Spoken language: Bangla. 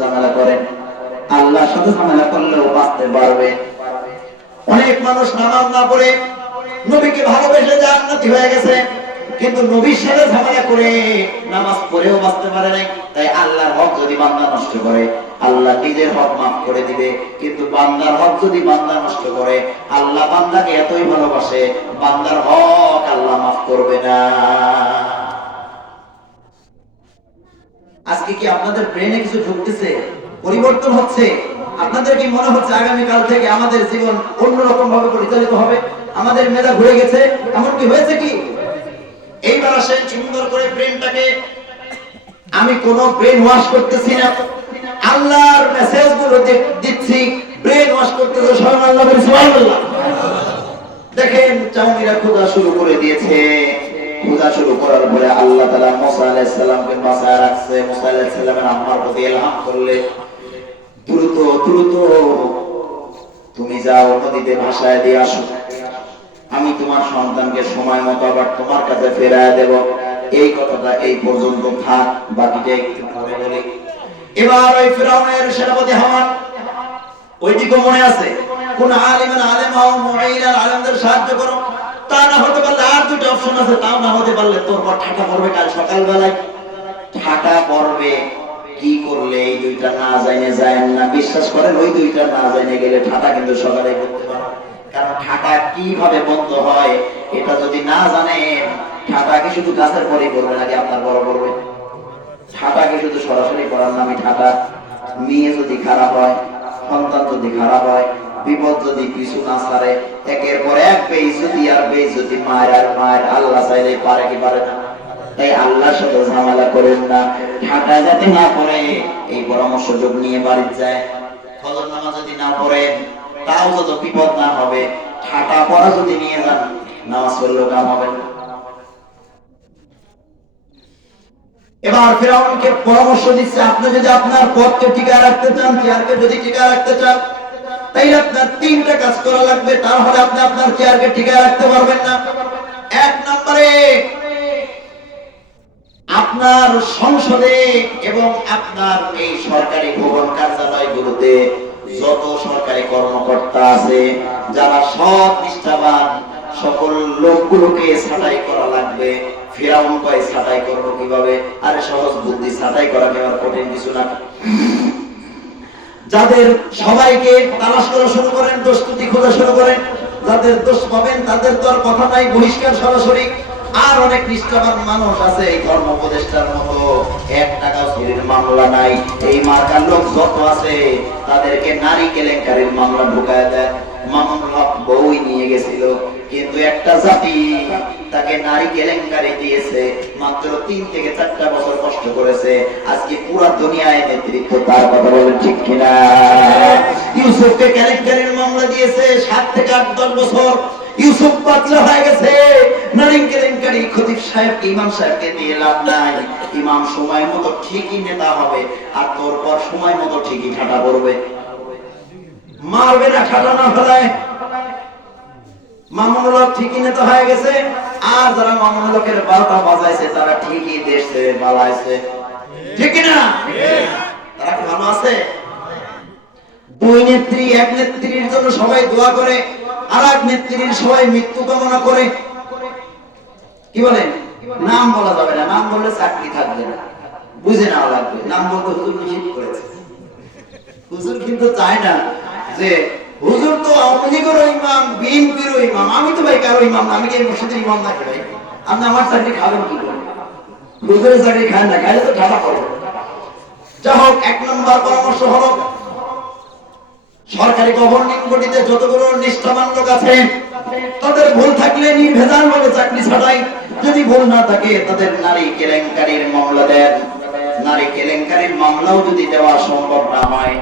ঝামেলা করেন, আল্লাহর সাথে ঝামেলা করলেও বাঁচতে পারবে। অনেক মানুষ নামাজ না পড়ে নবীকে ভালোবেসে জান্নাতি হয়ে গেছে, কিন্তু নবীর সাথে ঝামেলা করে নামাজ পড়েও বাঁচতে পারে নাই। তাই আল্লাহর হক যদি বান্দা নষ্ট করে, আল্লাহ নিজের হক মাফ করে দিবে, কিন্তু বান্দার হক যদি বান্দা নষ্ট করে, আল্লাহ বান্দাকে এতই ভালোবাসে, বান্দার হক আল্লাহ মাফ করবে না। আজকে কি আপনাদের ব্রেনে কিছু ঢুকতেছে, পরিবর্তন হচ্ছে? আপনাদের কি মনে হচ্ছে আগামীকাল থেকে আমাদের জীবন অন্যরকম ভাবে পরিচালিত হবে? আমাদের মেধা ঘুরে গেছে, এমন কি হয়েছে কি? এইবার আসেন সুন্দর করে ব্রেনটাকে, আমি কোন ব্রেন ওয়াশ করতেছি না, আল্লাহর মেসেজ গুলো দিচ্ছি, ব্রেন ওয়াশ করতেছে স্বয়ং আল্লাহ। সুবহানাল্লাহ। দেখেন চাউমিরা খোদা শুরু করে দিয়েছে, খোদা শুরু করার পরে আল্লাহ তাআলা মুসা আলাইহিস সালামকে বাঁচায় রাখছে। মুসা আলাইহিস সালামের আম্মার প্রতি ইলহাম করলে, দ্রুত দ্রুত তুমি যাও নদীতে ভাসায় দিয়ে আসো, আমি তোমার সন্তানকে সময় মতো আবার তোমার কাছে ফেরায় দেব। এই কথাটা এই পর্যন্ত থাক, বাকিটা একটু পরে বলি। এবার ওই ফিরআউনের সেনাপতি হামান, ওইদিকে মনে আছে, কোন আলিমান আলেমা ও মুঈনান আলেমদের সাহায্য করো, তা না হতে পারলে আর দুটো অপশন আছে, তাও না হতে পারলে তোর পর ঠাটা পড়বে কাল সকালবেলায়। ঠাটা পড়বে কি করলে? এই দুইটা না জানে যায় না, বিশ্বাস করেন ওই দুইটা না জানে গেলে ঠাটা কিন্তু সকালে করতে পারো। কারণ ঠাটা কিভাবে বন্ধ হয় এটা যদি না জানেন, ঠাটা কি শুধু গাছের পরেই পড়বে নাকি আপনার বড় পড়বে? ঠাটা কি শুধু সরাসরি পড়ার নামে ঠাটা? মেয়ে যদি খারাপ হয়, সন্তান যদি খারাপ হয়, বিপদ যদি পিছু না ছাড়ে, একের পর এক বেইজ্জতি আর বেইজ্জতি, মায়ের আর মায়ের, আল্লাহ চাইলে পারে কি পারে না? তাই আল্লাহর সাথে ঝামেলা করেন না, ঠাটা যাতে না পড়ে এই পরামর্শ যোগ নিয়ে বাড়িতে যায়। ফজর নামাজ যদি না পড়েন তাও যত বিপদ না হবে, ঠাটা পড়া যদি নিয়ে যান নামাজ পড়লেও কাম হবে না। এবার ফিরআউনকে পরামর্শ দিচ্ছে, আপনি যদি আপনার পথকে টিকায় রাখতে চান, চেয়ারকে যদি টিকায় রাখতে চান, তাই আপনার তিনটা কাজ করা লাগবে, তাহলে আপনি আপনার চেয়ারকে টিকায় রাখতে পারবেন না। এক নম্বরে, আপনার সংসদে এবং আপনার এই সরকারি ভবন কার্যালয়গুলোতে যত সরকারি কর্মকর্তা আছে, যারা সৎ নিষ্ঠাবান, সকল লোকগুলোকে ছাঁটাই করা লাগবে। ফিরআউন কয় ছাঁটাই করবো কিভাবে? আরে সহজ বুদ্ধি, ছাঁটাই করা কি আর কঠিন কিছু না। যাদের সবাইকে তালাশ করা শুরু করেন, দোষ ত্রুটি খোঁজা শুরু করেন, যাদের দোষ পাবেন তাদের তো আর কথা নাই, বহিষ্কার সরাসরি। আর অনেক নিষ্ঠাবান মানুষ আছে এই ধর্ম উপদেষ্টার মতো, 1 টাকা চুরির মামলা নাই, এই মার্কার লোক যত আছে তাদেরকে নারী কেলেঙ্কারির মামলা ঢুকায় দেয়। মামুনুল হক বই নিয়ে গেছিল, কিন্তু একটা জাতি তাকে নারী কেলেঙ্কারি দিয়েছে, মাত্র 3 থেকে 4টা বছর কষ্ট করেছে, আজকে পুরো দুনিয়ায় নেতৃত্ব তার। কথা বলেন ঠিক কিনা? ইউসুফকে কেলেঙ্কারির মামলা দিয়েছে, 7 থেকে 8-10 বছর, ইউসুফ বাচ্চা হয়ে গেছে। নারী কেলেঙ্কারি খতিব সাহেবকে, ইমাম সাহেবকে দিয়ে লাভ নাই। ইমাম সময় মতো ঠিকই নেতা হবে, আর তোর পর সময় মতো ঠিকই ঠাটা পড়বে, মারবে না ঠাটা না ফেলায়। মামুনুল হক ঠিকই নেতা হয়ে গেছে, আর যারা মামুনুল হকের বারোটা বাজাইছে তারা ঠিকই দেশ ছেড়ে পালাইছে, ঠিক না? তারা কি ভালো আছে? দুই নেত্রী, এক নেত্রীর জন্য সবাই দোয়া করে, আর এক নেত্রীর সবাই মৃত্যু কামনা করে। কি বলেন? নাম বলা যাবে না, নাম বললে চাকরি থাকবে না, বুঝে নেওয়া লাগবে। নাম বলতে হুজুর নিষেধ করেছে। হুজুর কিন্তু চায় না যে হুজুর তো আওয়ামী লীগের ইমাম, বিএনপির ইমাম, আমি তো ভাই কারো ইমাম না, আমি কি মসজিদের ইমাম নাকি ভাই? আপনি আমার চাকরি খাবেন কি করে? হুজুরের চাকরি খান না, খাইলে তো ঠাড়া পড়বে। যা হোক, 1 নম্বর পরামর্শ হলো, সরকারি গভর্নিং বডিতে যতগুলো নিষ্ঠাবান লোক আছে তাদের ভুল থাকলে নির্ভেজাল ভাবে চাকরি ছাড়াই, যদি ভুল না থাকে তাদের নারী কেলেঙ্কারির মামলা দেন। নারী কেলেঙ্কারির মামলাও যদি দেওয়া সম্ভব না হয়,